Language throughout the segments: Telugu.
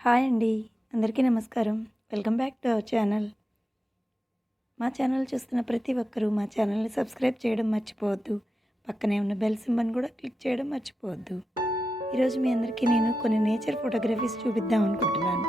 హాయ్ అండి. అందరికీ నమస్కారం. Welcome back to our channel. మా ఛానల్ చూస్తున్న ప్రతి ఒక్కరూ మా ఛానల్‌ని సబ్స్క్రైబ్ చేయడం మర్చిపోవద్దు. పక్కనే ఉన్న బెల్ సింబల్‌ని కూడా క్లిక్ చేయడం మర్చిపోవద్దు. ఈరోజు మీ అందరికీ నేను కొన్ని నేచర్ ఫోటోగ్రఫీస్ చూపిద్దాం అనుకుంటున్నాను.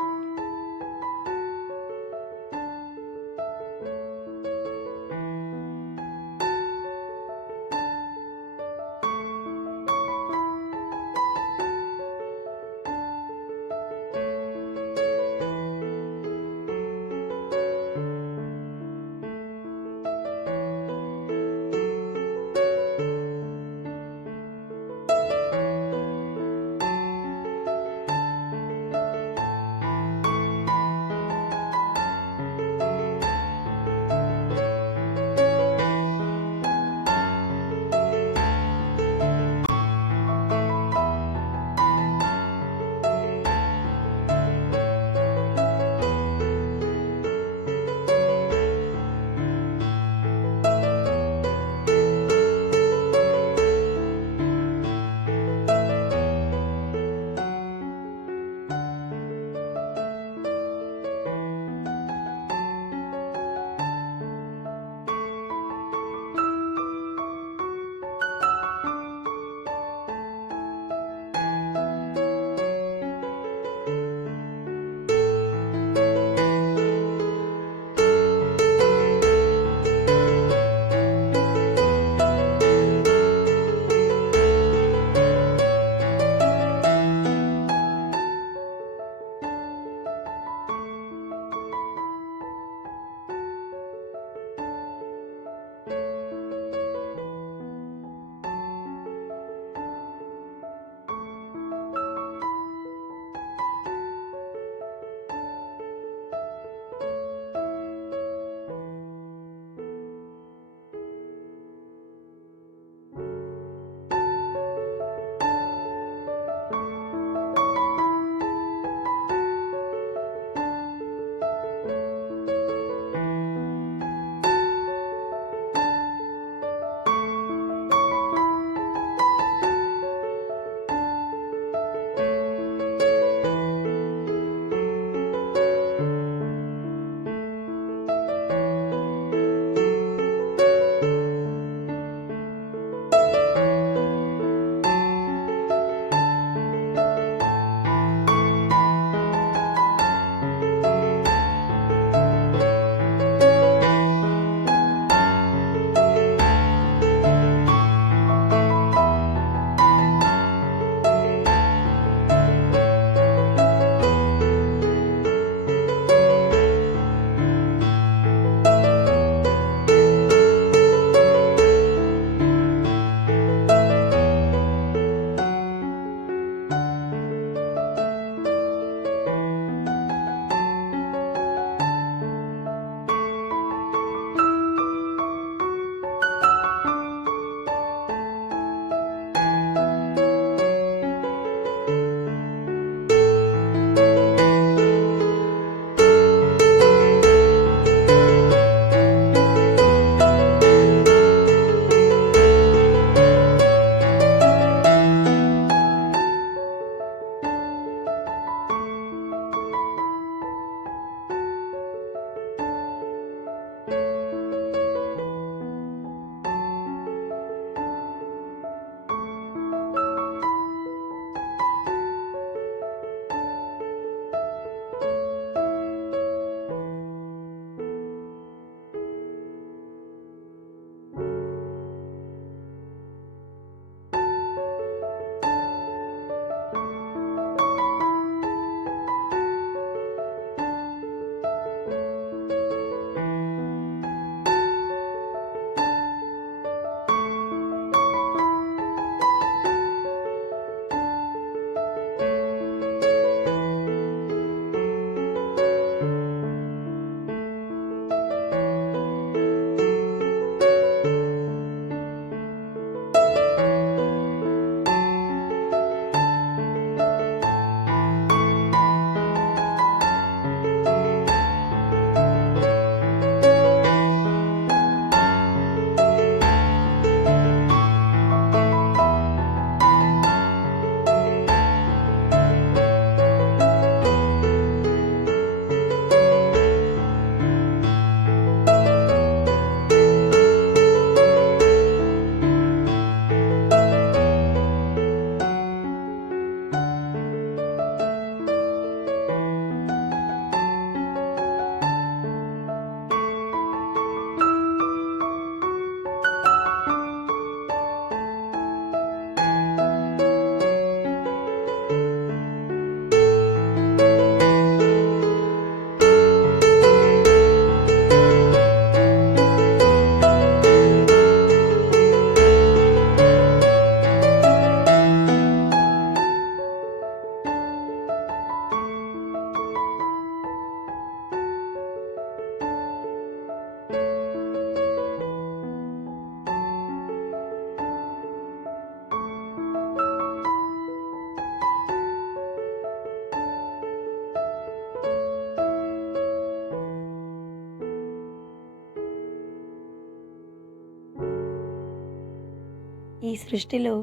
ఈ సృష్టిలో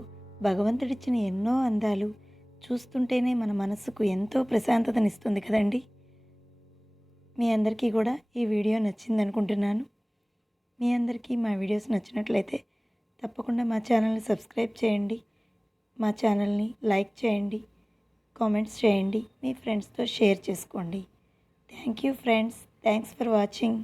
భగవంతుడిచ్చిన ఎన్నో అందాలు చూస్తుంటేనే మన మనసుకు ఎంతో ప్రశాంతతనిస్తుంది కదండి. మీ అందరికీ కూడా ఈ వీడియో నచ్చింది అనుకుంటున్నాను. మీ అందరికీ మా వీడియోస్ నచ్చినట్లయితే తప్పకుండా మా ఛానల్ని సబ్స్క్రైబ్ చేయండి, మా ఛానల్ని లైక్ చేయండి, కామెంట్స్ చేయండి, మీ ఫ్రెండ్స్తో షేర్ చేసుకోండి. Thank you friends, thanks for watching.